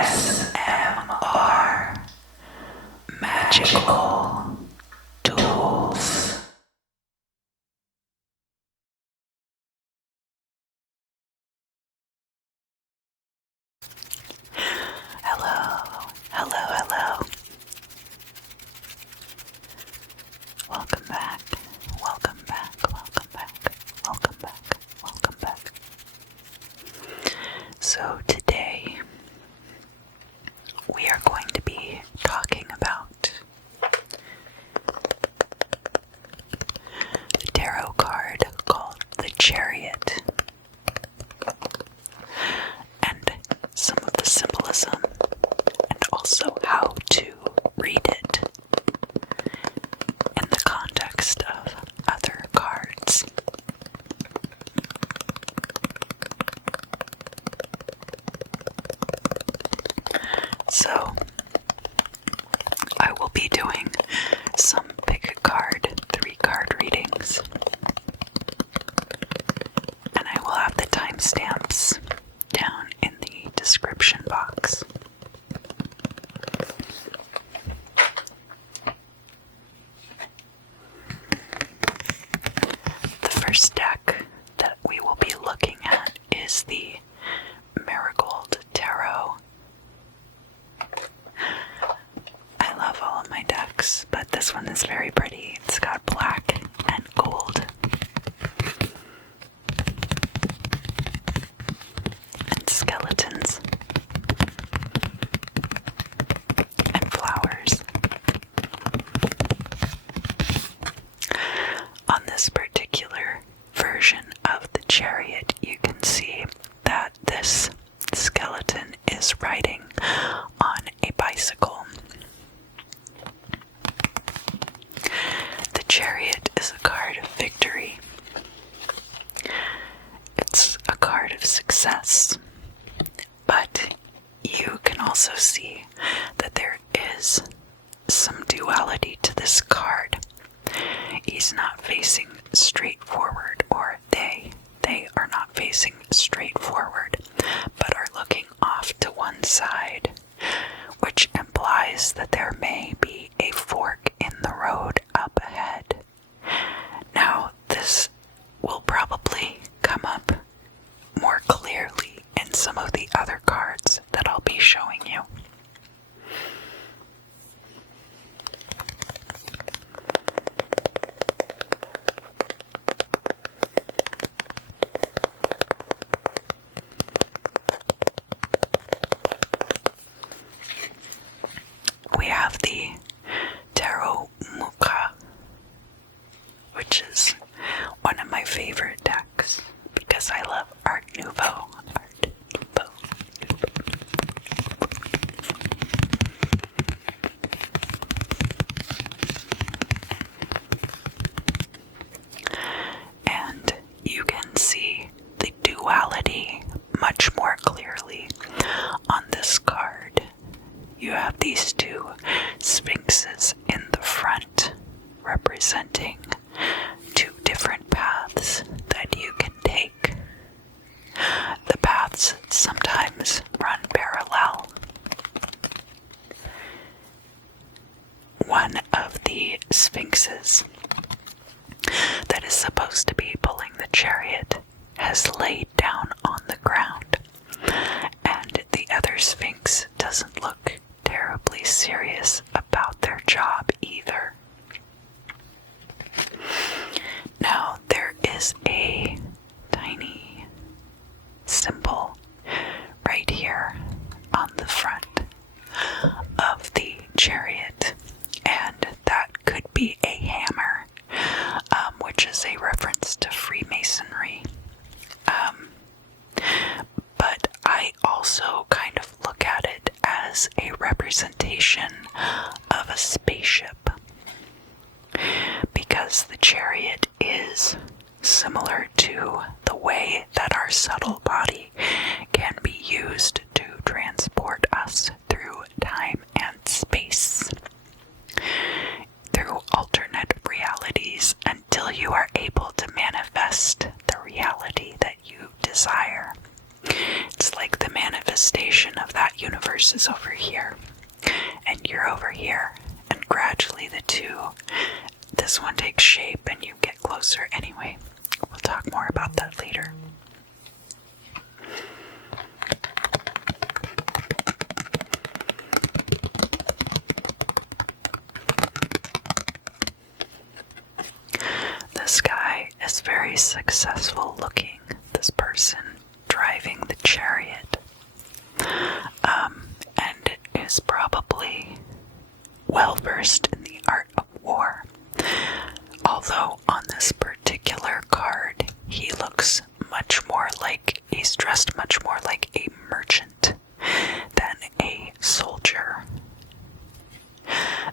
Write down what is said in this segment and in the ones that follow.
ASMR Magical Tools. Hello. Welcome back. So today we are going to be talking about the tarot card called the Chariot and some of the symbolism and also how to read it in the context of other cards. So, I will be doing some pick a card, 3-card readings, and I will have the timestamps down in the description box. The first deck that we will be looking at is the Marigold Tarot. I love all of my decks, but this one is very pretty. It's got black and gold and skeletons and flowers. On this particular version of the Chariot, you can see that this skeleton is riding on a bicycle. The Chariot is a card of victory. It's a card of success. But you can also see that there is some duality to this card. He's not facing straight forward, or they are not facing straight forward, but are looking off to one side, which implies that there may be a fork in the road up ahead. Now, this will probably come up more clearly in some of the other cards that I'll be showing you. We have the Tarot Mucha, which is one of my favorite decks because I love Art Nouveau. And you can see the duality much more clearly on this card. You have these two sphinxes in the front, representing two different paths that you can take. The paths sometimes run parallel. One of the sphinxes that is supposed to be pulling the chariot has laid down on the ground, and the other sphinx doesn't look terribly serious about their job either. Now, there is a tiny symbol right here on the front of the chariot, and that could be a hammer, which is a reference to Freemasonry. But I also kind of look at it as a representation of a spaceship, because the chariot is similar to the way that our subtle body can be used to transport us through time and space, through alternate realities, until you are able to manifest the reality that you desire. It's like the manifestation of that universe horse is over here, and you're over here, and gradually this one takes shape and you get closer anyway. We'll talk more about that later. This guy is very successful looking, this person driving the chariot, and is probably well versed in the art of war. Although on this particular card, he's dressed much more like a merchant than a soldier.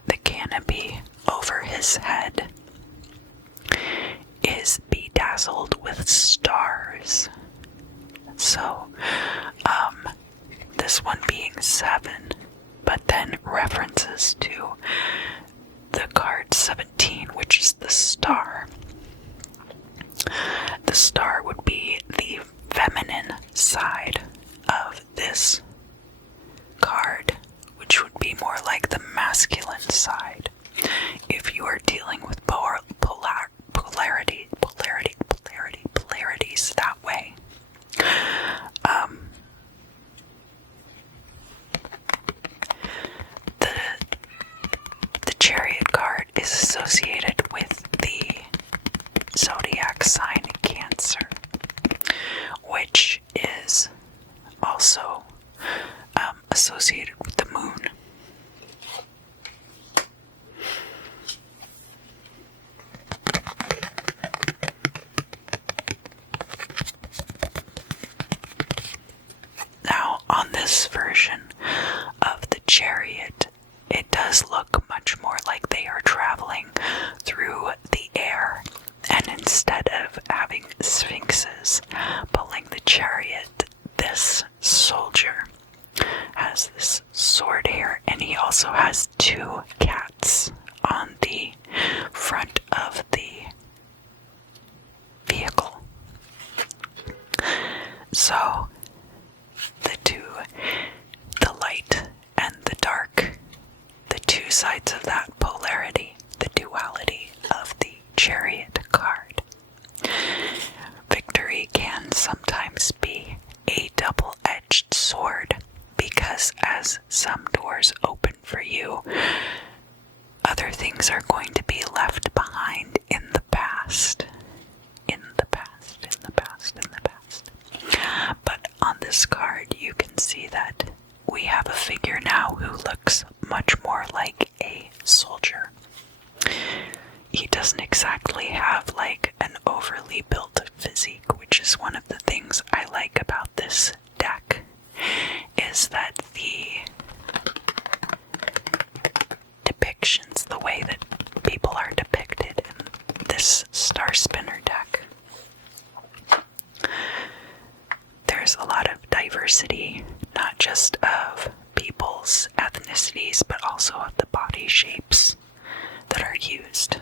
The canopy over his head is bedazzled with stars. So, this one being 7, but then references to the card 17, which is the star. The star would be the feminine side of this card, which would be more like the masculine side if you are dealing with polarities that way. The Chariot card is associated with the zodiac sign Cancer, which is also associated with the moon. Now, on this version of the Chariot, it does look much more like they are traveling through the air, and instead of having sphinxes pulling the chariot, this soldier has this sword here, and he also has 2 cats on the front of the vehicle. So, the light and the dark, the 2 sides of that polarity, the duality of the Chariot card. Victory can sometimes be a double-edged sword, because as some doors open for you, other things are going to be left behind in the past. But on this card, you can see that we have a figure now who looks much more like a soldier. He doesn't exactly have like an overly built physique, which is one of the things I like about this deck, is that the depictions, the way that people are depicted in this Star Spinner deck, there's a lot of diversity, not just of people's ethnicities, but also of the body shapes that are used.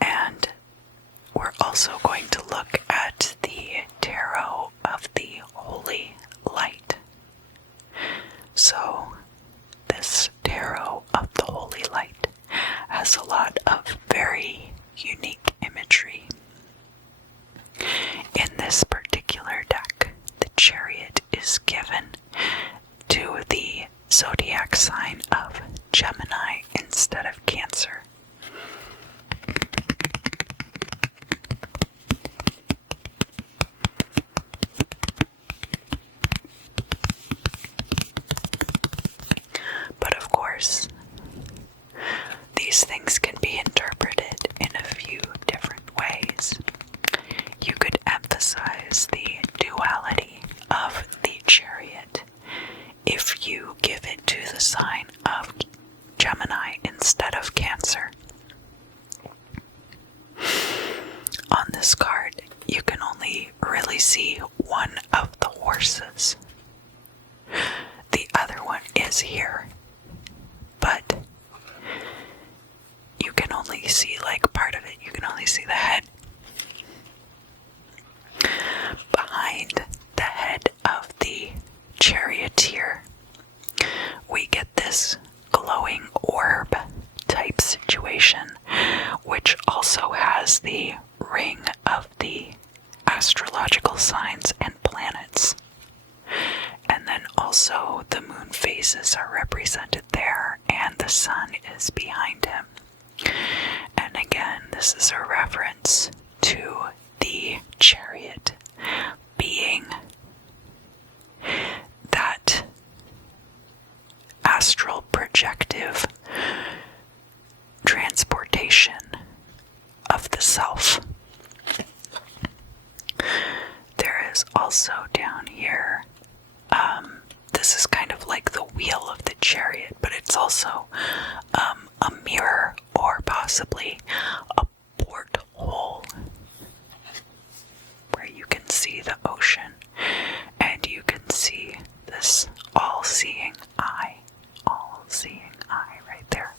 And we're also going to look at the tarot of the Holy Light. So, this tarot of the Holy Light has a lot of very unique imagery. In this particular deck, the Chariot is given to the zodiac sign of Gemini instead of Cancer. But of course, these things can be interpreted in a few different ways. You could emphasize the duality of the Chariot if you give it to the sign of Gemini instead of Cancer. On this card, you can only really see one of the horses. is here, but you can only see like part of it. You can only see the head. Behind the head of the charioteer, we get this glowing orb type situation, which also has the ring of the astrological signs and planets. And then also the moon phases are represented there, and the sun is behind him. And again, this is a reference to the chariot being that astral projective transportation of the self. There is also down here, this is kind of like the wheel of the chariot, but it's also a mirror or possibly a porthole where you can see the ocean and you can see this all-seeing eye right there.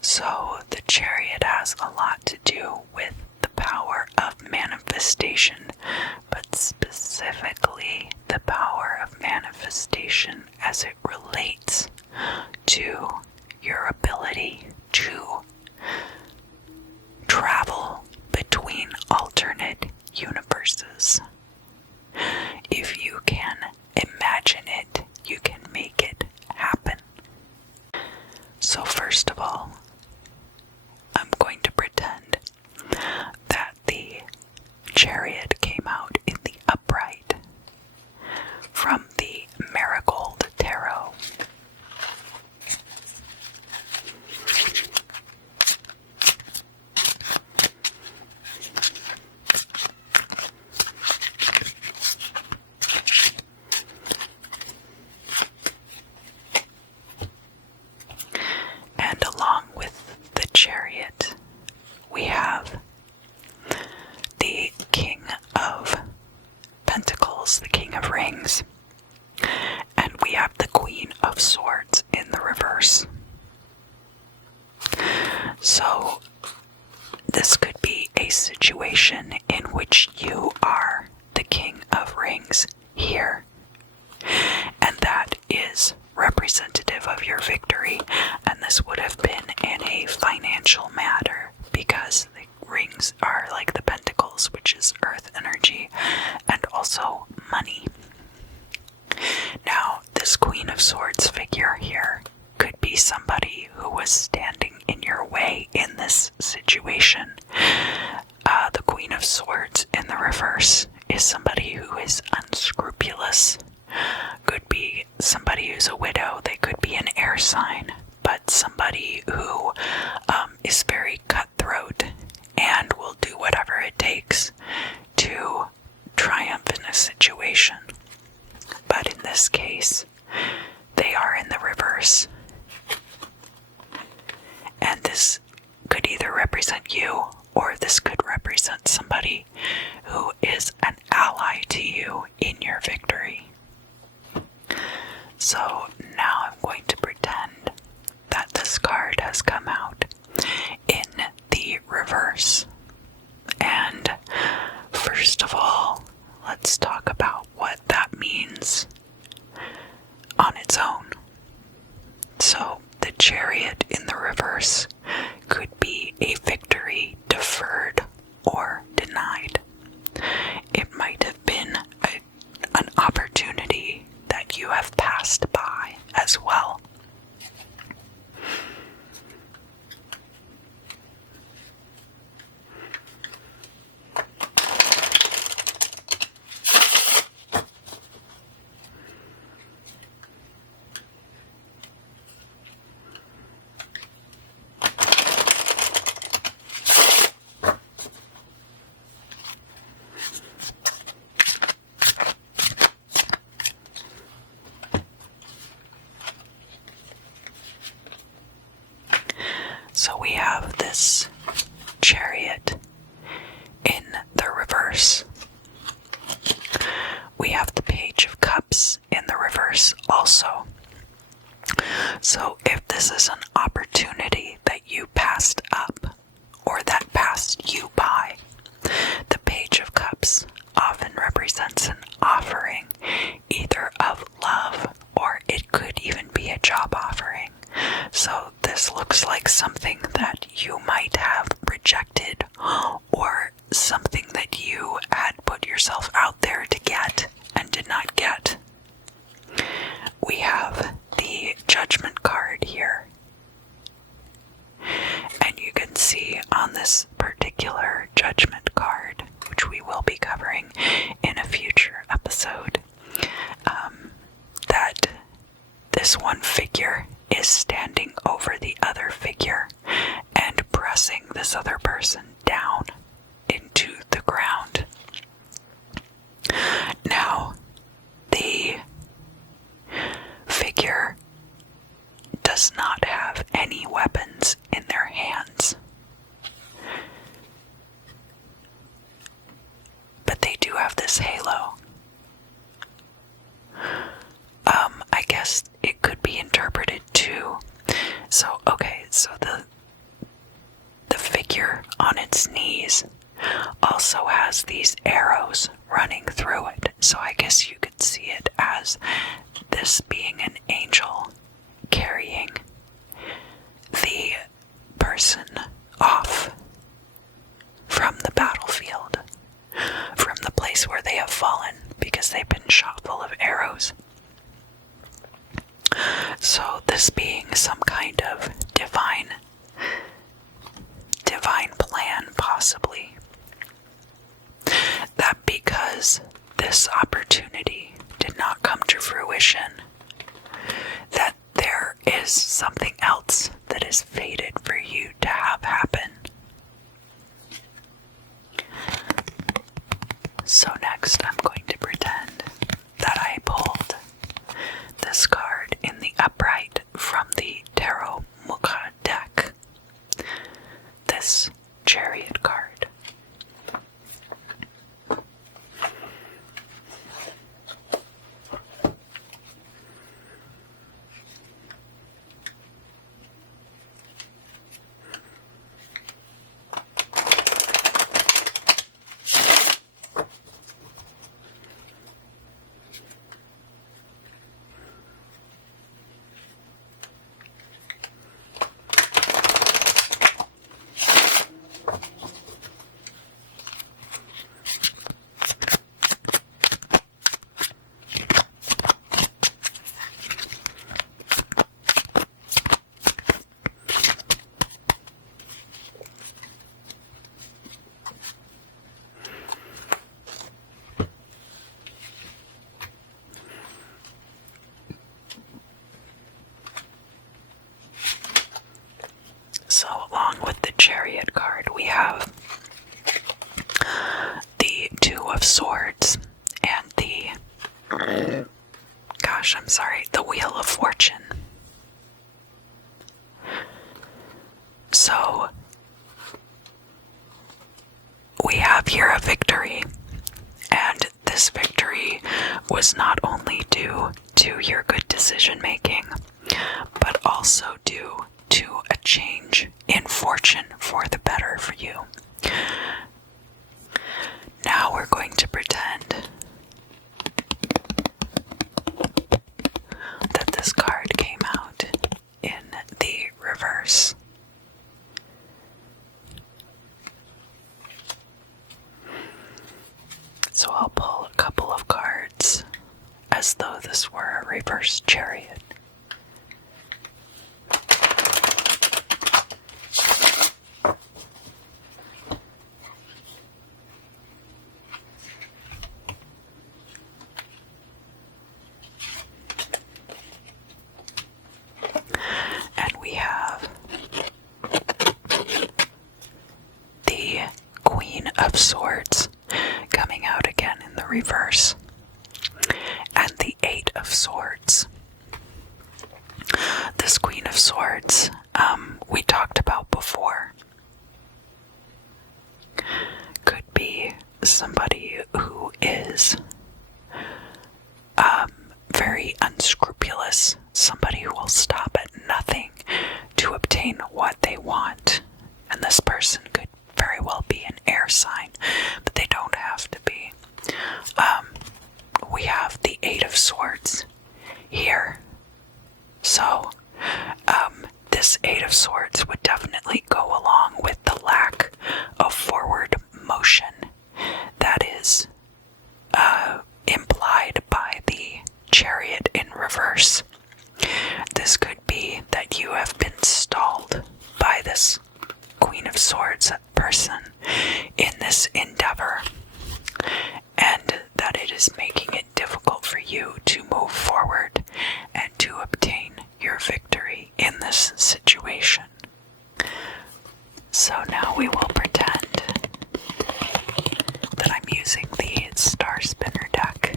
So the chariot has a lot to do with the power of manifestation, but specifically the power of manifestation as it relates to your ability to travel between alternate universes. If you can imagine it, you can make it happen. So first of all, I'm going to pretend that the chariot came out in the upright from the Marigold tarot. And along with the chariot, we have the King of Pentacles, the King of Rings, and we have the Queen of Swords in the reverse. So this could be a situation in which you are the King of Rings here, and that is representative of your victory, and this would have been in a financial matter because the rings are like the pentacles, which is earth energy, and also money. Now, this Queen of Swords figure here could be somebody who was standing in your way in this situation. The Queen of Swords in the reverse is somebody who is unscrupulous. Could be somebody who's a widow. They could be an air sign, but somebody who is very cutthroat and will do whatever it takes to triumph in a situation. But in this case, they are in the reverse. And this could either represent you, or this could represent somebody who is an ally to you in your victory. So now I'm going to pretend that this card has come out in the reverse. And first of all, let's talk about what that means on its own. So the Chariot in the reverse could be a victory deferred or denied. It might have been an opportunity that you have passed by as well. So we have this Chariot in the reverse. We have the Page Cups in the reverse also. So if this is an opportunity that you passed up, or that passed you by, the Page of Cups often represents an offering, either of love, or it could even be a job offering. So this looks like something that you might have rejected, or something that you had put yourself out there to get and did not get. We have the Judgment card here. And you can see on this particular Judgment card, which we will be covering in a future episode, that this one figure is standing over the other figure and pressing this other person down into the ground. Now, the figure does not have any weapons in their hands, but they do have this halo. I guess it could be interpreted too. So, okay, so the figure on its knees also has these arrows running through it. So I guess you could see it as this being an angel carrying the person off from the battlefield, from the place where they have fallen, because they've been shot full of arrows. So this being some kind of divine plan, possibly. That because this opportunity did not come to fruition, that there is something else that is fated for you to have happen. So next I'm going to pretend that I pulled this card in the upright from the Tarot Mucha deck. This Chariot card. So along with the Chariot card, we have the Two of Swords and the Wheel of Fortune. So we have here a victory, and this victory was not only due to your good decision making, but also due to a change in fortune for the better for you. Now we're going to pretend that this card came out in the reverse. So I'll pull a couple of cards as though this were a reverse chariot. And we have the Queen of Swords coming out again in the reverse, and the Eight of Swords. This Queen of Swords, we talked about before, could be somebody who is very unscrupulous, somebody who will stop at nothing to obtain what they want. And this person could very well be an air sign, but they don't have to be. We have the Eight of Swords here. So, this Eight of Swords would definitely go along with the lack of forward motion that is implied by the Chariot in reverse. This could be that you have been stalled by this Queen of Swords person in this endeavor, and that it is making it difficult for you to move forward and to obtain your victory in this situation. So now we will pretend that I'm using the Star Spinner deck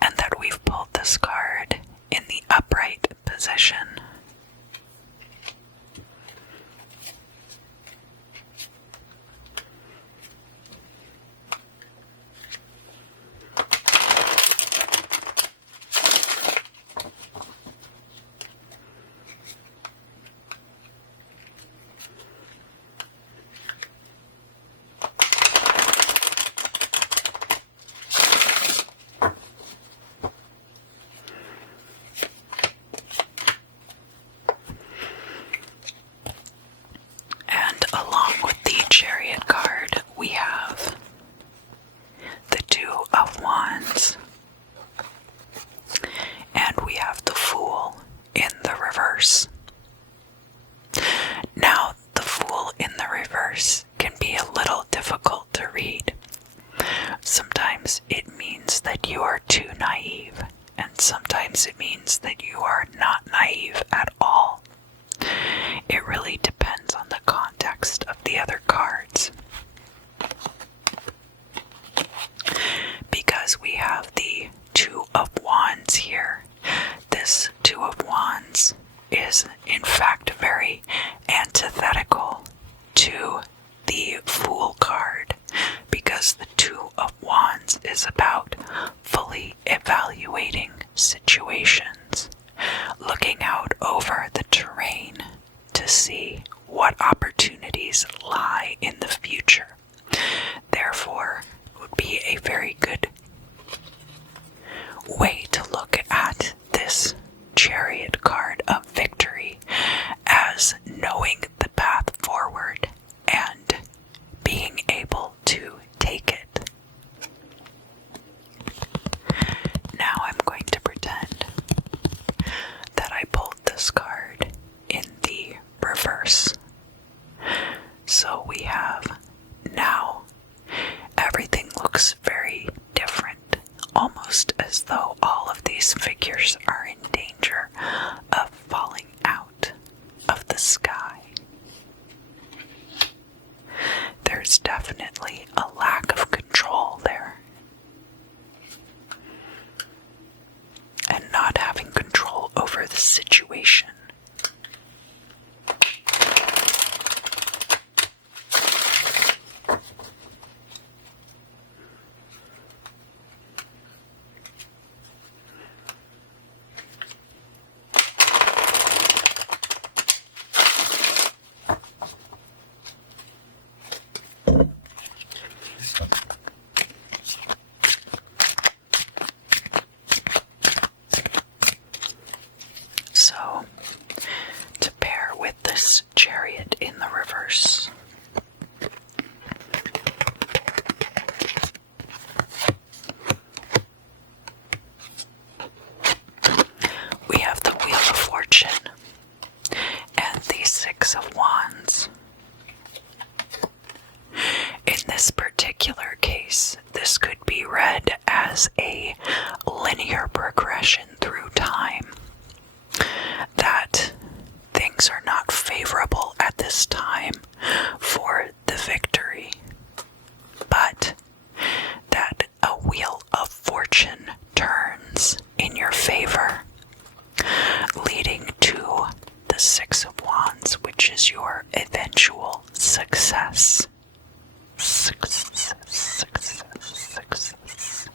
and that we've pulled this card in the upright position. Along with the Chariot card, we have the Two of Wands, and we have the Fool in the reverse. Now, the Fool in the reverse can be a little difficult to read. Sometimes it means that you are too naive, and sometimes it means that you are not naive at all. It really depends on the context of the other cards. Because we have the Two of Wands here, this Two of Wands is in fact very antithetical to the Fool card, because the Two of Wands is about fully evaluating situations, looking out over the terrain to see what opportunities lie in the future. Therefore, it would be a very good way to look at this Chariot card of victory as knowing the path forward and being able to take it. Now I'm going to pretend that I pulled this card in the reverse. So we have now everything looks very different, almost as though all of these figures are in danger of falling out of the sky. There's definitely a lack of control there. And not having control over the situation. So, to pair with this Chariot in the reverse, we have the Wheel of Fortune and the Six of Wands. In this particular case, this could be read as a linear progression through time. That things are not favorable at this time for the victory, but that a wheel of fortune turns in your favor, leading to the Six of Wands, which is your eventual success. Success, success, success.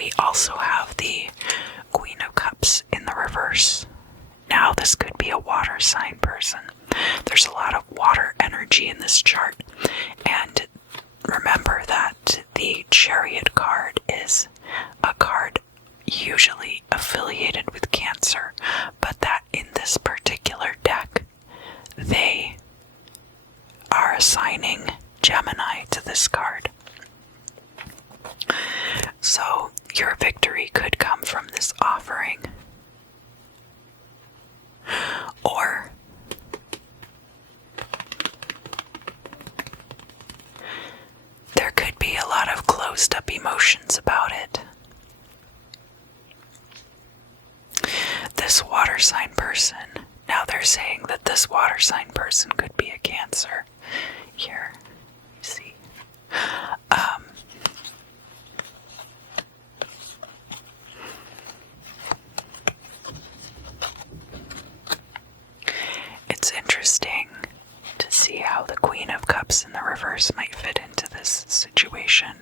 we also have the Queen of Cups in the reverse. Now, this could be a water sign person. There's a lot of water energy in this chart. And remember that the Chariot card is a card usually affiliated with Cancer, but that in this particular deck, they are assigning Gemini to this card. So your victory could come from this offering, or there could be a lot of closed up emotions about it. This water sign person, now they're saying that this water sign person could be a Cancer. Here, you see. It's interesting to see how the Queen of Cups in the reverse might fit into this situation,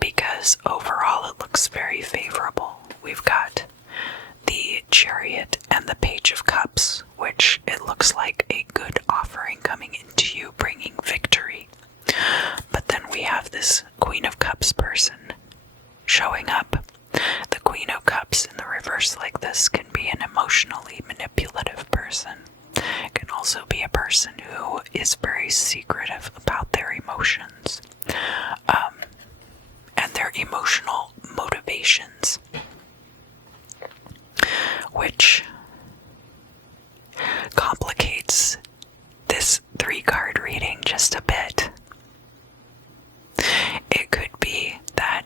because overall it looks very favorable. We've got the Chariot and the Page of Cups, which it looks like a good offering coming into you, bringing victory. But then we have this Queen of Cups person showing up. The Queen of Cups in the reverse like this can be an emotionally manipulative person. It can also be a person who is very secretive about their emotions, and their emotional motivations, which complicates this 3-card reading just a bit. It could be that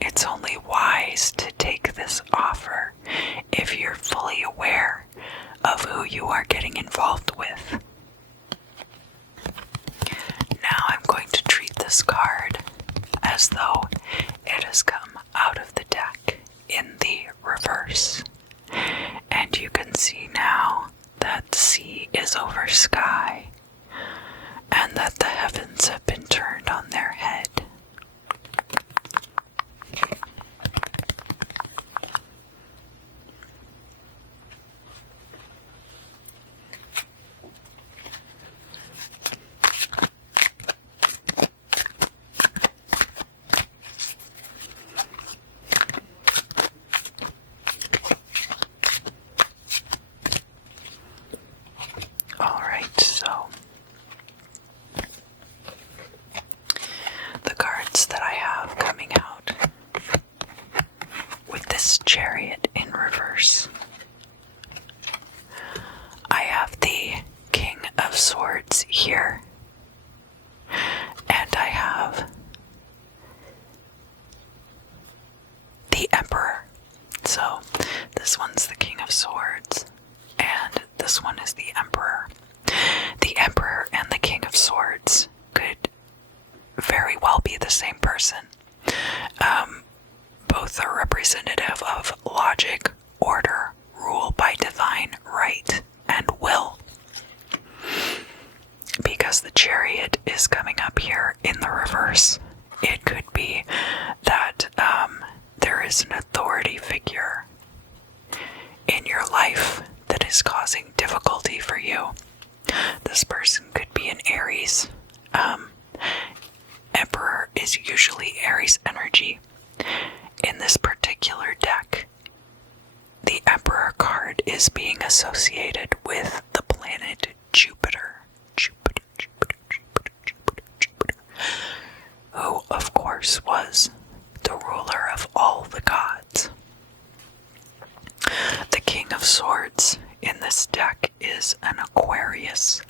it's only wise to take this offer if you're fully aware of who you are getting involved with. Now I'm going to treat this card as though it has come out of the deck in the reverse. And you can see now that the sea is over sky, and that the heavens have been turned on their head. Alright, so the cards that I have coming out with this Chariot in reverse, I have the King of Swords here, and I have the Emperor. So this one's the King of Swords, and this one is the Emperor. The Emperor and the King of Swords could very well be the same person. Both are representative of logic, order, rule by divine right, and will. Because the Chariot is coming up here in the reverse, it could be that there is an authority figure in your life that is causing difficulty for you. This person could be an Aries. Emperor is usually Aries energy. In this particular deck, the Emperor card is being associated with the planet Jupiter. Jupiter, who, of course, was the ruler of all the gods. The King of Swords in this deck is an Aquarius.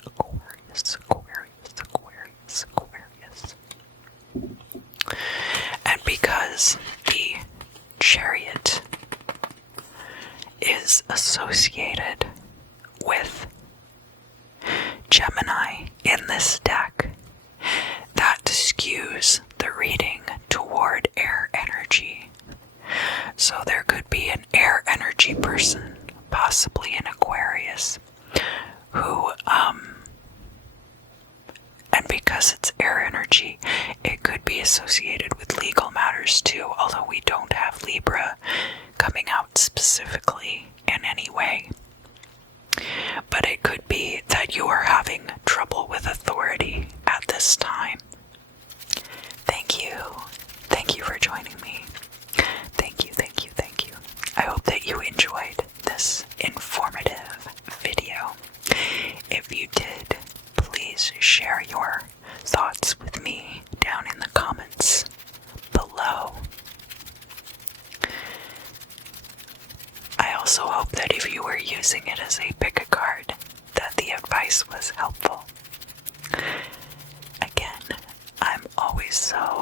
And because the Chariot is associated with Gemini in this deck, that skews the reading toward air energy. So there could be an air energy person, possibly an Aquarius, who, and because it's air energy, it could be associated with legal matters too, although we don't using it as a pick a card that the advice was helpful. Again, I'm always so